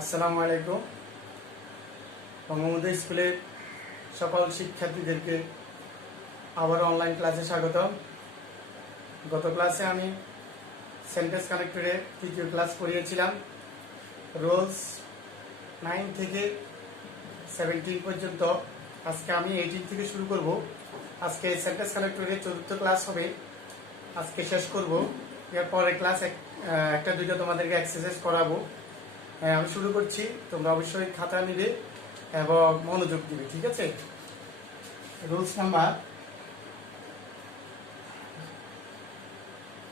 আসসালামু আলাইকুম। বঙ্গবন্ধু স্কুলের সকল শিক্ষার্থীদেরকে আবার অনলাইন ক্লাসে স্বাগতম। গত ক্লাসে আমি সেন্টেন্স কানেক্টরের তৃতীয় ক্লাস পড়িয়েছিলাম। রোলস 9 থেকে 17 পর্যন্ত। আজকে আমি 18 থেকে শুরু করব। আজকে সেন্টেন্স কানেক্টরের চতুর্থ ক্লাস হবে, আজকে শেষ করব। এর পরের ক্লাস একটা দুইটা তোমাদেরকে এক্সারসাইজ করাবো। আমি শুরু করছি, তোমরা অবশ্যই খাতা নিবে এবং মনোযোগ দিবে, ঠিক আছে? রুলস নাম্বার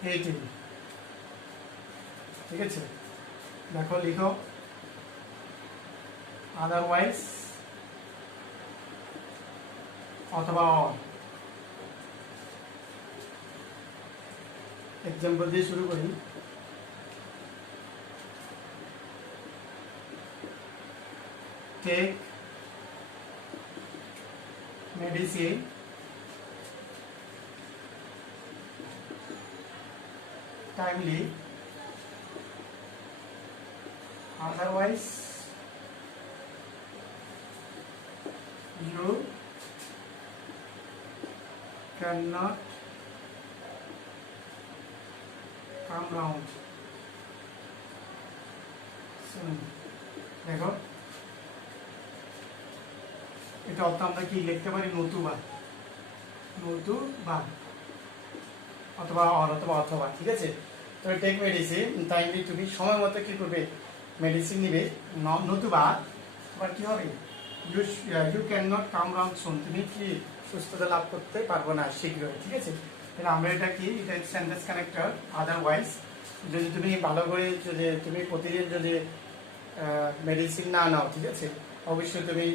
18, ঠিক আছে? দেখো, লিখো আদারওয়াইজ অথবা অর। এক্সাম্পল দিয়ে শুরু করি। Take medicine timely, otherwise you cannot come round soon. দেখো, এটা অর্থ আমরা কি লিখতে পারি? নতুবা অথবা অর অথবা অথবা, ঠিক আছে? তো টেক মেডিসিন টাইমলি, তুমি সময় মতো কি করবে? মেডিসিন নিবে। নতুবা আবার কি হবে? You can not come round soon, তুমি কি সুস্থতা লাভ করতে পারবো না শীঘ্রই, ঠিক আছে? তাহলে আমরা এটা কি, এটা সেন্টেন্স কানেক্টর। আদারওয়াইজ, যদি তুমি ভালো করে, যদি তুমি প্রতিদিন যদি মেডিসিন না নাও, ঠিক আছে, অবশ্যই তুমি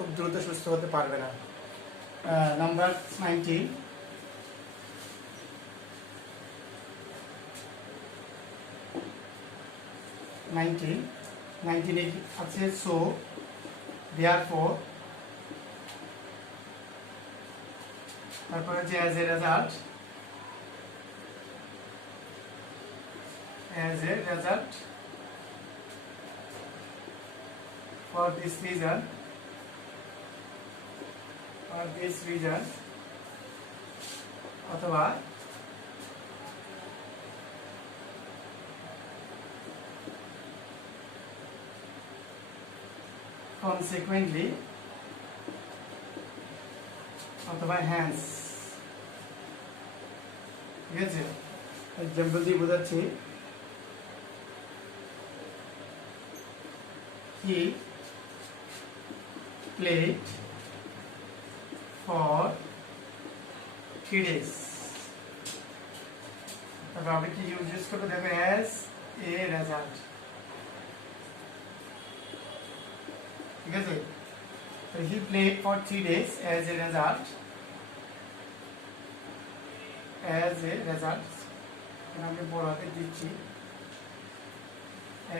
খুব দ্রুত সুস্থ হতে পারবে না। নাম্বার 19, আছে সো দেয়ারফর, তারপরে যে as a result for this reason অথবা consequently অথবা hence, ঠিক আছে? এক্সাম্পল দিয়ে বোঝাচ্ছি। he played for 3 days। তারপর আমরা কি ইউজ করবো? দেখো, as a result, ঠিক আছে? he played for 3 days as a result আমি বড় হাতে দিচ্ছি।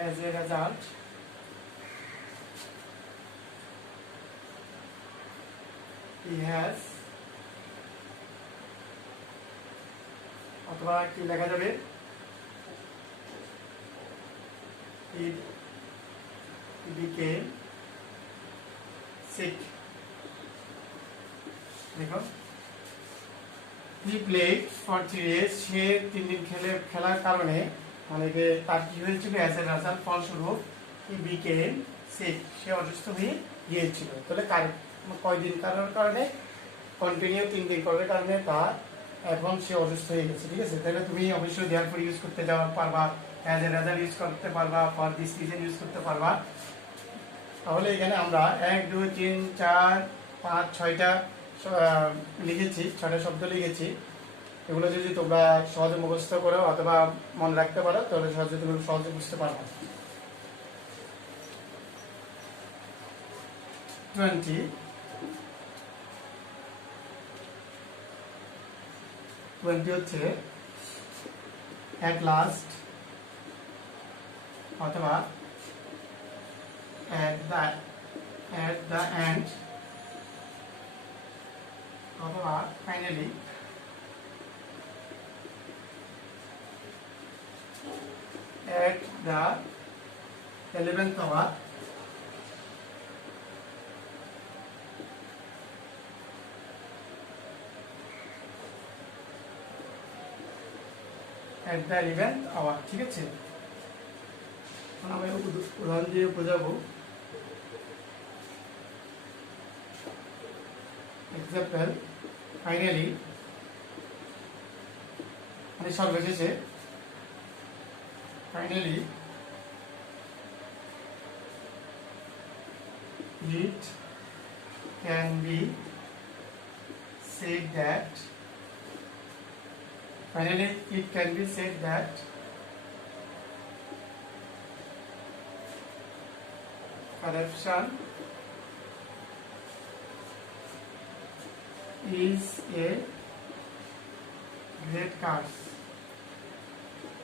as a result he has, অথবা কি লেখা যাবে? he became sick। দেখো, he played for 3 days, সে 3 দিন খেলার কারণে, মানে তার কি হয়েছিল? as a result, ফলস্বরূপ he became sick, সে অসুস্থ হয়ে গিয়েছিল। তাহলে কয়দিন করার কারণে? কন্টিনিউ 3 দিন করার কারণে তার এখন সে অসুস্থ হয়ে গেছে, ঠিক আছে? তাহলে তুমি অবশ্যই দেয়ারফর ইউজ করতে পারবা, as a result ইউজ করতে পারবা, ফর দিস রিজন ইউজ করতে পারবা। তাহলে এখানে আমরা 1 2 3 4 5 6টা লিখেছি, 6টা শব্দ লিখেছি। এগুলো যদি তোমরা সহজে মুখস্থ করো অথবা মনে রাখতে পারো, তাহলে তুমি সহজে বুঝতে পারবে। 20 হচ্ছে at last অথবা at the end অথবা finally, at the 11th hour at the 11th hour ঠিক আছে আমি উদাহরণ দিয়ে বোঝাবো example finally মানে সর্বশেষে finally it can be said that finally it can be said that corruption is a great curse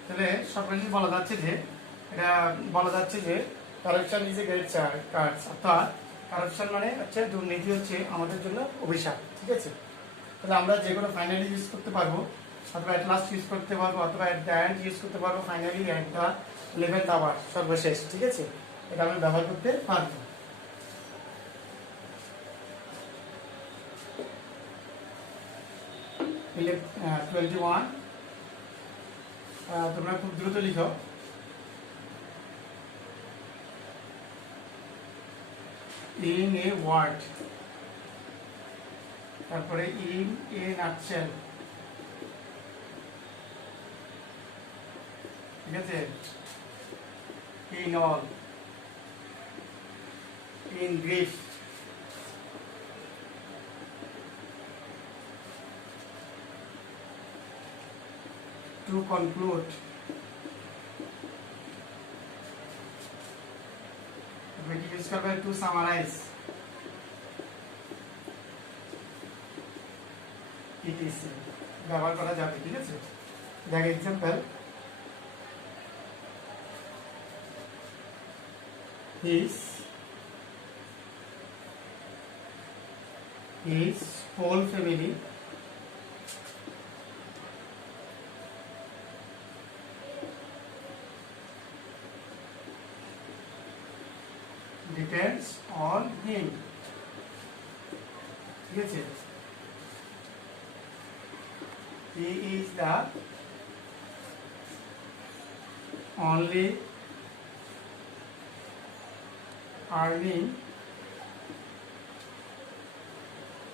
তাহলে সর্বশেষ বলা যাচ্ছে যে এটা বলা যাচ্ছে যে corruption is a great curse অর্থাৎ কারাপশন মানে হচ্ছে দুর্নীতি হচ্ছে আমাদের জন্য অভিশাপ ঠিক আছে তাহলে আমরা যে কোনো ফাইনালি ইউজ করতে পারবো অথবা অ্যাট লাস্ট ইউজ করতে পারবো অথবা অ্যাট দ্য এন্ড ইউজ করতে পারবো finally at the 11th hour সর্বশেষ ঠিক আছে এটা আমরা ব্যবহার করতে পারবো uh, 21 তোমরা খুব দ্রুত লিখো in a word তারপরে in a nutshell ঠিক আছে in all in brief to conclude we use करबे to summarize etc ব্যবহার করা যাবে ঠিক আছে দেখ example his whole family depends on him ঠিক আছে he is the only earning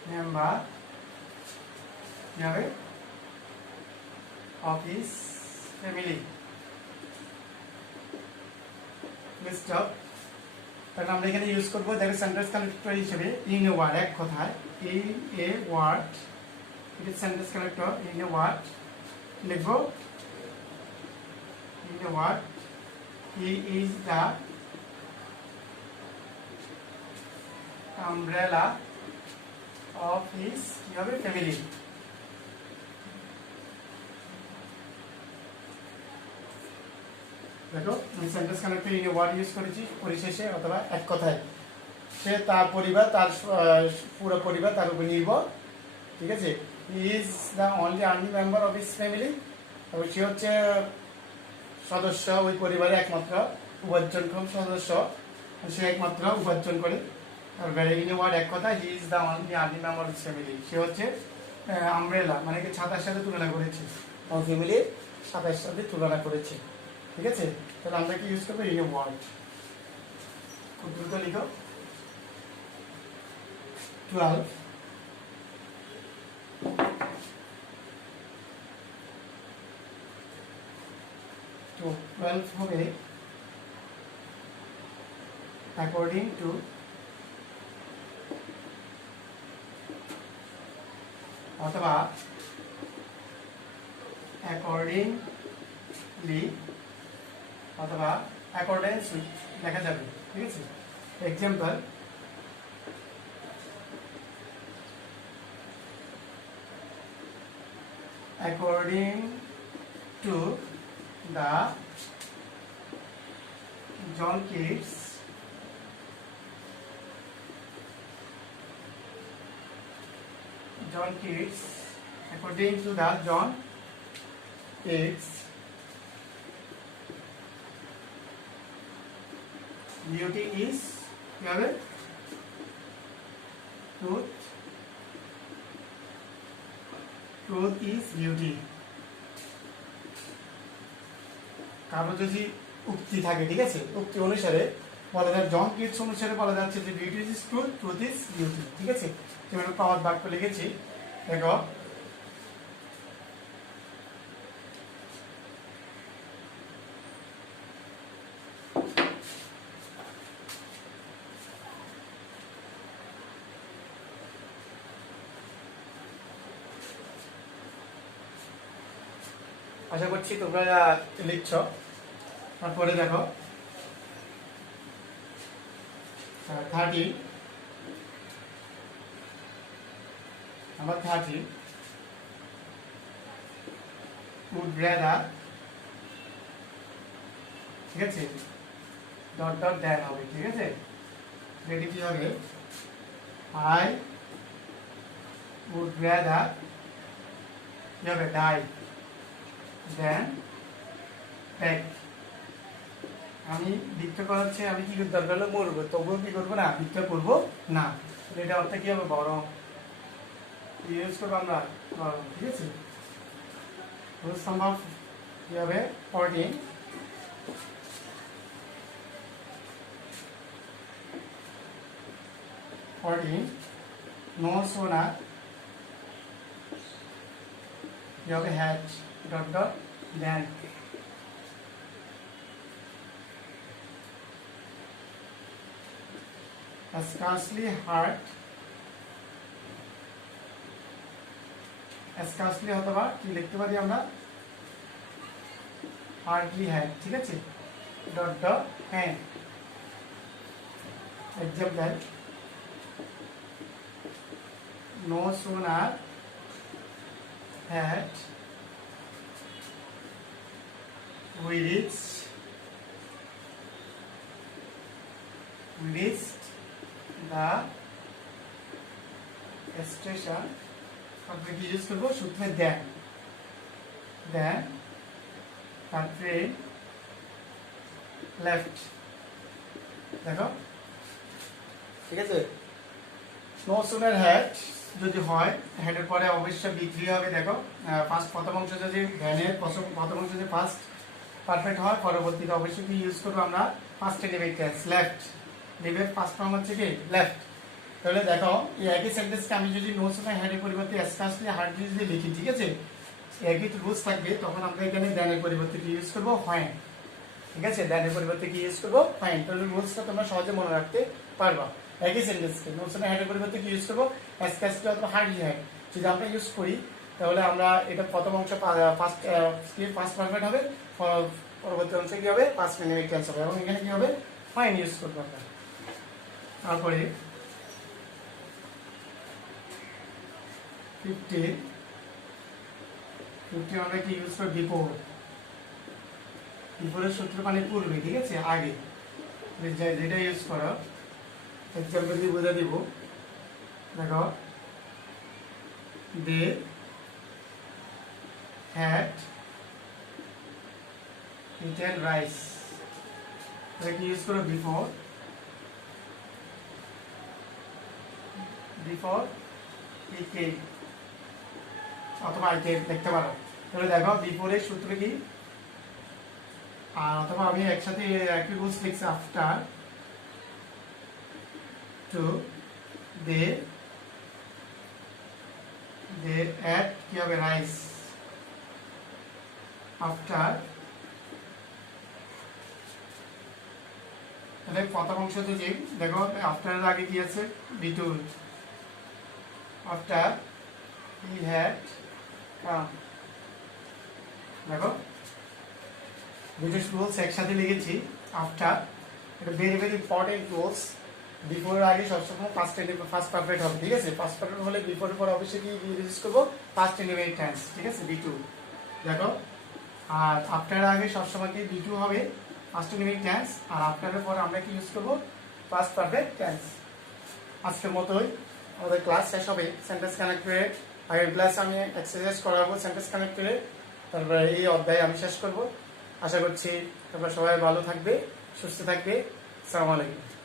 member of his family list of তাহলে আমরা এখানে ইউজ করব দেখো সেন্টেন্স কানেক্টর হিসেবে ইন এ ওয়ার্ড এক কথায় ইন এ ওয়ার্ড এটা sentence connector in a word লিখব in a word he is the umbrella of his কি হবে ফ্যামিলি দেখো আমি sentence connector in a word use করেছি পরিশেষে অথবা এক কথায় সে তার পরিবার তার পুরো পরিবার তার উপর নির্ভর ঠিক আছে হি is the only earning member of his family এবং সে হচ্ছে সদস্য ওই পরিবারের একমাত্র উপার্জনক্ষম সদস্য সে একমাত্র উপার্জন করে আর ভেরি ইন এ ওয়ার্ড এক কথা he is the only earning member of his family সে হচ্ছে আমব্রেলা মানে কি ছাতার সাথে তুলনা করেছে আমার ফ্যামিলির ছাতার সাথে তুলনা করেছে ঠিক আছে তাহলে আমরা কি ইউজ করব ইন এ ওয়ার্ড খুব দ্রুত লিখো 12 তো 12 হবে according to অথবা accordingly অথবা accordance with লেখা যাবে ঠিক আছে example according to the John Keats according to the John Keats beauty is কি হবে ট্রুথ ট্রুথ ইজ বিউটি। কারো যদি উক্তি থাকে, ঠিক আছে, উক্তি অনুসারে বলা যায়, জন কিটস অনুসারে বলা যাচ্ছে যে beauty is truth, truth is beauty, ঠিক আছে। যেমন পাওয়ার বাক্য লিখেছি, দেখো আশা করছি তোমরা লিখছ। তারপরে দেখো 30 নাম্বার 30 would rather, ঠিক আছে, ডট ডট দেন হবে, ঠিক আছে। রেডি কি হবে, I would rather কি হবে die than beg। আমি ভিক্ষা করাচ্ছে, আমি কি করতে দরকার হলে মরবো, তবুও কি করবো না, ভিক্ষা করবো না। এটা অর্থ কি হবে, বড় ইউজ করবো আমরা বড়, ঠিক আছে। সম্ভব কি হবে 14 নো সোনা কি হবে had dot dot then. scarcely hurt, scarcely অথবা কি লিখতে পারি আমরা hardly had, ঠিক আছে, dot dot hand. Example no sooner had we reached the station, আমরা কি ইউজ করবো সূত্রে দেন the train left। দেখো ঠিক আছে, no sooner had যদি হয়, হেডের পরে অবশ্যই বিক্রি হবে। দেখো ফার্স্ট প্রথম অংশ যদি ভ্যানের প্রথম অংশ যদি ফার্স্ট পারফেক্ট হয়, পরবর্তীতে অবশ্যই কি ইউজ করবো আমরা ফার্স্ট ইন্ডিপেন্ডেন্ট টেন্স লেফট। লিভের ফার্স্ট ফর্ম হচ্ছে কি লেফট। তাহলে দেখো এই একই সেন্টেন্সকে আমি যদি নো সূত্রে হেডের পরিবর্তে স্কার্সলি হার্ডলি যদি লিখি, ঠিক আছে, একই রুলস থাকবে, তখন আমরা এখানে দেনের পরিবর্তে কি ইউজ করবো হোয়েন, ঠিক আছে, দেনের পরিবর্তে কি ইউজ করবো হোয়েন। তাহলে রুলসটা তোমরা সহজে মনে রাখতে পারবা। একই সেন্টেন্সকে নো সূত্রে হেডের পরিবর্তে কি ইউজ করবো স্কার্সলি অথবা হার্ডলি হেড যদি আমরা ইউজ করি, তাহলে আমরা এটা প্রথম অংশ ফার্স্ট পারফেক্ট হবে, পরবর্তী অংশে কি হবে পাস্ট ইন্ডিপেন্ডেন্ট টেন্স হবে, এবং এখানে কি হবে হোয়েন ইউজ করবো আমরা। তারপরে 50 আমরা কি ইউজ করব বিফোর। বিফোরের সূত্র মানে পূর্বে, ঠিক আছে, আগে, যেটা ইউজ করো। এক্সাম্পল দিয়ে বোঝা দিব। দেখো দে হ্যাড ইটেন রাইস, এটা কি ইউজ করো বিফোর ই কেম অথবা আই কেম দেখতে পারো। তাহলে দেখো বিফোরের সূত্র কি, আর অথবা আমি একসাথে একই রুলস লিখছি, আফটার টু দে অ্যাট কি হবে রাইস, আফটার। তাহলে প্রথম অংশ থেকে দেখো আফটারের আগে কি আছে B2, after he had come। দেখো দুটো রুলস একসাথে লিখেছি। আফটার এটা ভেরি ভেরি ইম্পর্টেন্ট রুলস। বিফোরের আগে সবসময় ফার্স্ট পারফেক্ট হবে, ঠিক আছে। ফার্স্ট পারফেক্ট হলে বিফোরের পর অবশ্যই কি ইউজ করবো ফার্স্ট ইন্ডিপেন্ডেন্ট টেন্স, ঠিক আছে, বি2। দেখো আর আফটারের আগে সবসময় কি বি2 হবে ফার্স্ট ইন্ডিপেন্ডেন্ট টেন্স, আর আফটারের পর আমরা কি ইউজ করবো ফার্স্ট পারফেক্ট টেন্স। আজকের মতোই আমাদের ক্লাস শেষ হবে সেন্টেন্স কানেক্টেড। আগের ক্লাস আমি এক্সারসাইজ করাবো সেন্টেন্স কানেক্টেড, তারপরে এই অধ্যায় আমি শেষ করব। আশা করছি তোমরা সবাই ভালো থাকবে, সুস্থ থাকবে। আসসালামু আলাইকুম।